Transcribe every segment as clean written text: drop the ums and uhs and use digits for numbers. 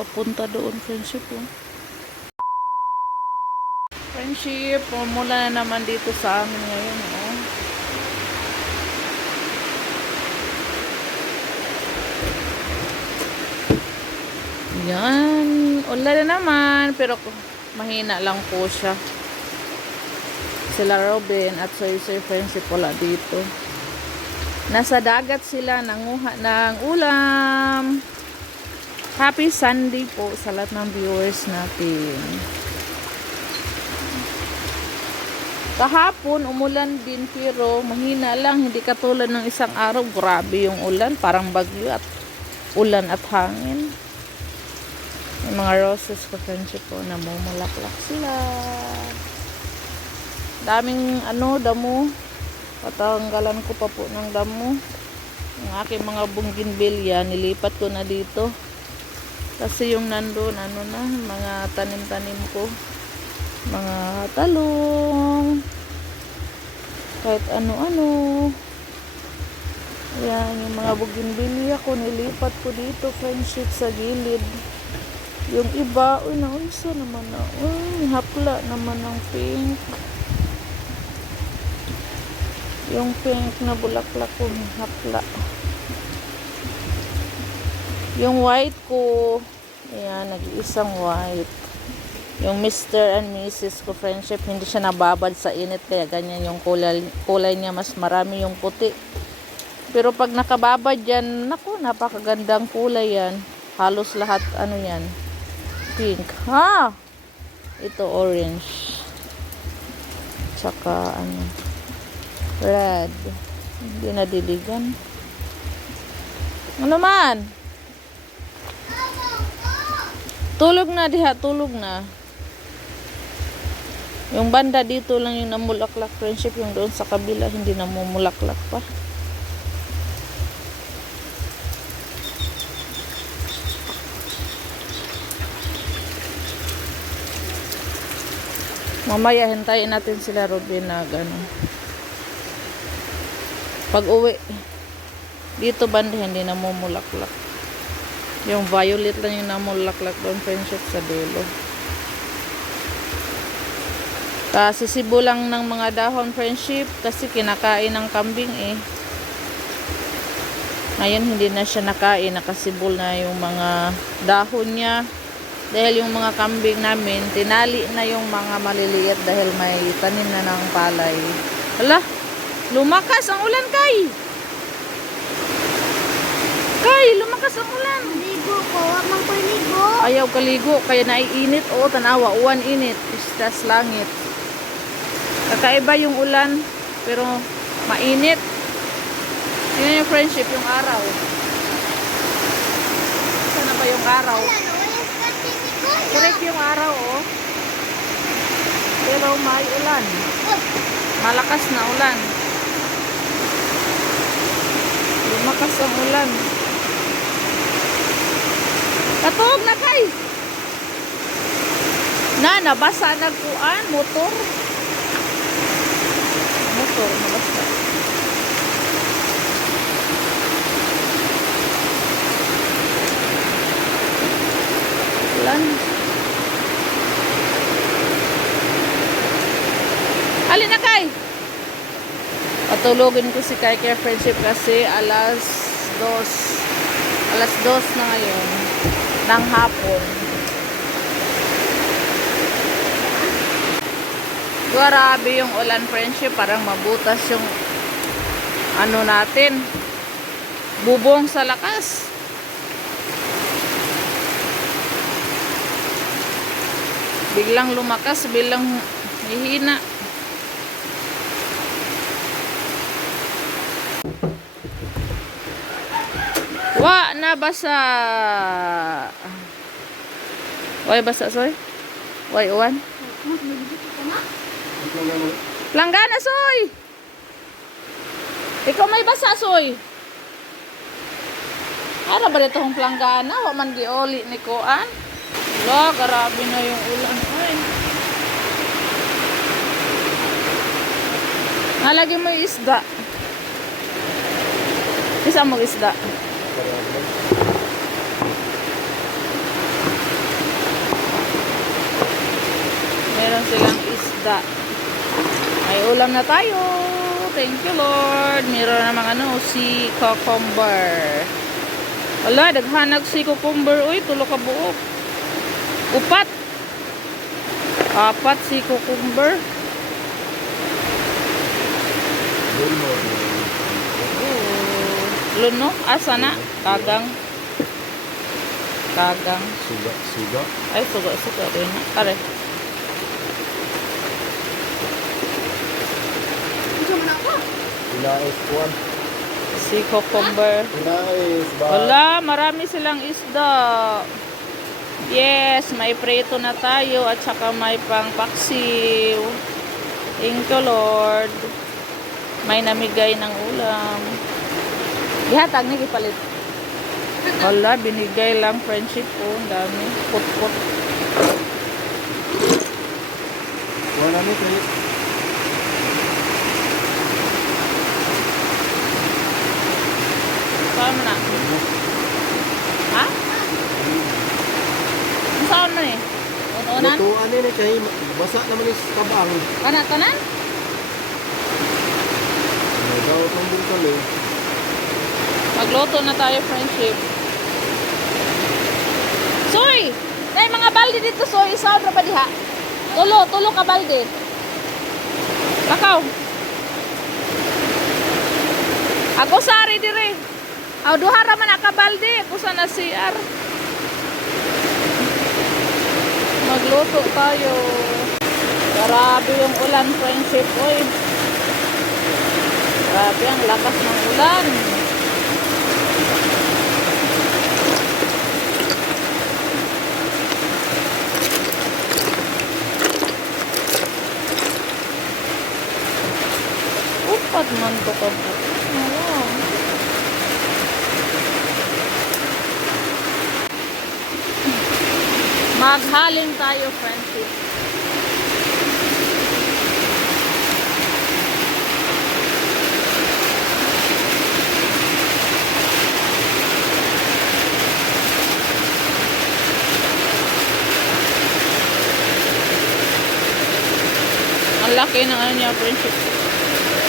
papunta doon, friendship. Oh. Friendship, mula na naman dito sa amin ngayon. Oh. Yan. Ulan na naman. Pero mahina lang po siya. Sila Robin at Soy friendship wala dito. Nasa dagat sila. Nanguha ng ulam. Happy Sunday po sa lahat ng viewers natin. Kahapon, umulan din pero mahina lang. Hindi katulad ng isang araw. Grabe yung ulan. Parang bagyo at ulan at hangin. Yung mga roses ko friendship po, namumulaklak sila. Daming damo. Patanggalan ko pa po ng damo. Yung aking mga bougainvillea, nilipat ko na dito. Kasi yung nandun, mga tanim-tanim ko. Mga talong. Kahit ano-ano. Yan, yung mga bougainvillea ko, nilipat ko dito, friendship, sa gilid. Yung iba, naunsa naman na. Hapla naman ng pink. Yung pink na bulaklak ko, hapla. Yung white ko, ayan, nag-iisang white. Yung Mr. and Mrs. ko, friendship, hindi siya nababad sa init, kaya ganyan yung kulay niya, mas marami yung puti. Pero pag nakababad yan, naku, napakagandang kulay yan. Halos lahat, yan. Pink. Ito orange. Tsaka red. Hindi nadiligan. Ano man? Tulog na diha, tulog na. Yung banda dito lang yung namulaklak, friendship, yung doon sa kabila hindi namumulaklak pa. Mamaya hintayin natin sila Robin na pag uwi dito banda hindi namumulaklak. Yung violet lang yung namulaklak doon, friendship, sa dulo. Sisibo lang ng mga dahon, friendship, kasi kinakain ng kambing Ngayon hindi na siya nakain, nakasibol na yung mga dahon niya. Dahil yung mga kambing namin, tinali na yung mga maliliit dahil may tanim na ng palay. Hala, lumakas ang ulan, Kay! Kay, lumakas ang ulan! Ligo ko, wamang ko ligo. Ayaw kaligo, kaya naiinit. Tanawa, uwan init. Istas langit. Kakaiba yung ulan, pero mainit. Yun yung friendship, yung araw. Sana ba yung araw? Correct yung araw, pero may ulan. Malakas na ulan. Lumakas ang ulan. Katog na, Kay! Nabasa nagkuan, motor. Motor, nabasa. Ulan. Halin na, Kay! Patulogin ko si Kay kaya friendship kasi alas 2 na ngayon ng hapon. Grabe yung ulan, friendship, parang mabutas yung natin, bubong sa lakas. Biglang lumakas, biglang hihina. Nabasa. Way basa, Soy? Way uwan? Planggana, Soy! Ikaw may basa, Soy? Ara ba dito kong planggana? Wa man gioli ni Kuan? Wala, grabe na yung ulan. Ay. Nalagay mo yung isda. Isa mo isda. Meron silang isda. May ulam na tayo. Thank you, Lord. Meron namang ano, si cucumber. Wala, daghanag si cucumber. Uy, tulo ka buok. Upat. Apat si cucumber. Luno? Asa na? Kagang. Kagang. Suga. Ay, suga rin. Are. Pinais kuwan. Si cucumber. Pinais ba? Wala, marami silang isda. Yes, may prito na tayo at saka may pang paksiw. Thank you, Lord. May namigay ng ulam. Ihatag ni gipalit. Wala, binigay lang friendship po. Ang dami. Put. Kuwan na ni kay. Saan mo na? Ha? Saan mo na eh? Unan? Lutuan ni kay basa naman is kabang. Tanan? Daw tong bungkal eh. Magluto na tayo, friendship. Soy! Nay, mga balde dito, Soy. Isaw na ba diha? Tulo ka balde. Lakaw. Ako sari dire. Aw, duha ra man ka balde. Ako sa na CR. Magluto tayo. Grabe yung ulan, friendship. Oy. Grabe ang lakas ng ulan. Upat man to ka po. Maghalin tayo, friendship. Ang laki ng ano niya, friendship.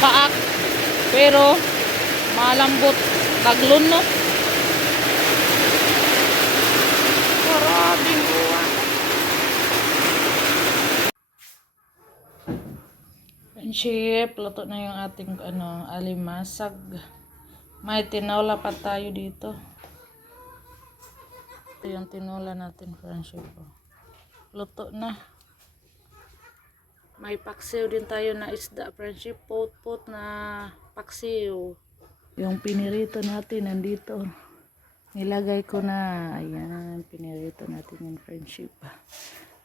Paak. Pero, malambot. Taglunok. Maraming buwan. Friendship, luto na yung ating alimasag. May tinola pa tayo dito. Ito yung tinola natin, friendship. Luto na. May paksiw din tayo na isda, friendship. Pot na paksiw. Yung pinirito natin nandito. Nilagay ko na. Ayan, pinirito natin yung friendship.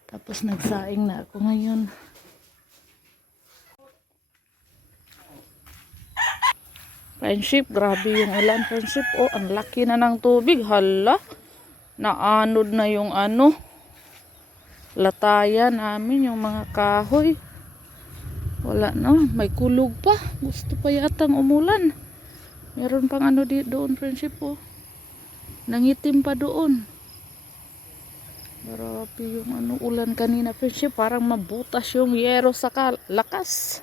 Tapos nagsaing na ako ngayon. Friendship, grabe yung ulan, friendship. Oh, ang laki na ng tubig. Hala, naanod na yung latayan namin, yung mga kahoy. Wala na, may kulog pa. Gusto pa yatang umulan. Meron pang doon, friendship. Oh. Nangitim pa doon. Grabe yung ulan kanina, friendship. Parang mabutas yung yero sa lakas.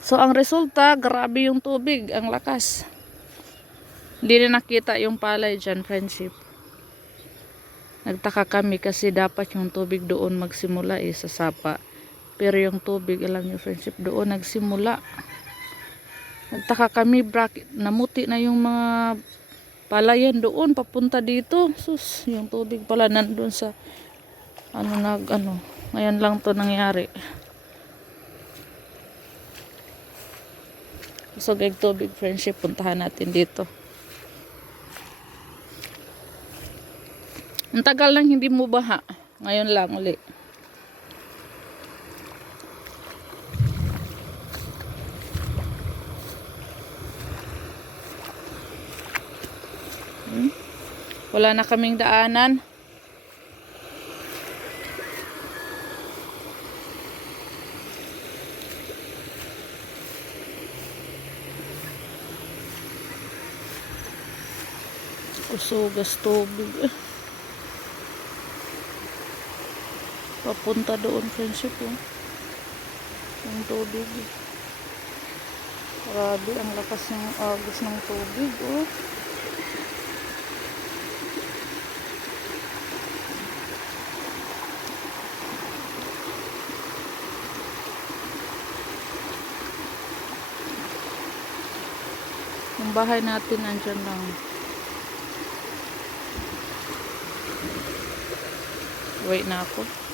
So, ang resulta, grabe yung tubig, ang lakas. Hindi na nakita yung palay dyan, friendship. Nagtaka kami kasi dapat yung tubig doon magsimula sa sapa. Pero yung tubig, alam nyo, friendship, doon nagsimula. Nagtaka kami, namuti na yung mga palayan doon, papunta dito. Sus, yung tubig pala nandun sa, ngayon lang to nangyari. So, tubig, friendship, puntahan natin dito. Ang tagal lang hindi mo baha. Ngayon lang uli. Wala na kaming daanan. Kusugas tubig. Papunta doon, friendship, oh. Yung tubig. Grabe, ang lakas ng agos ng tubig, oh. Yung bahay natin andyan lang. Wait na ako.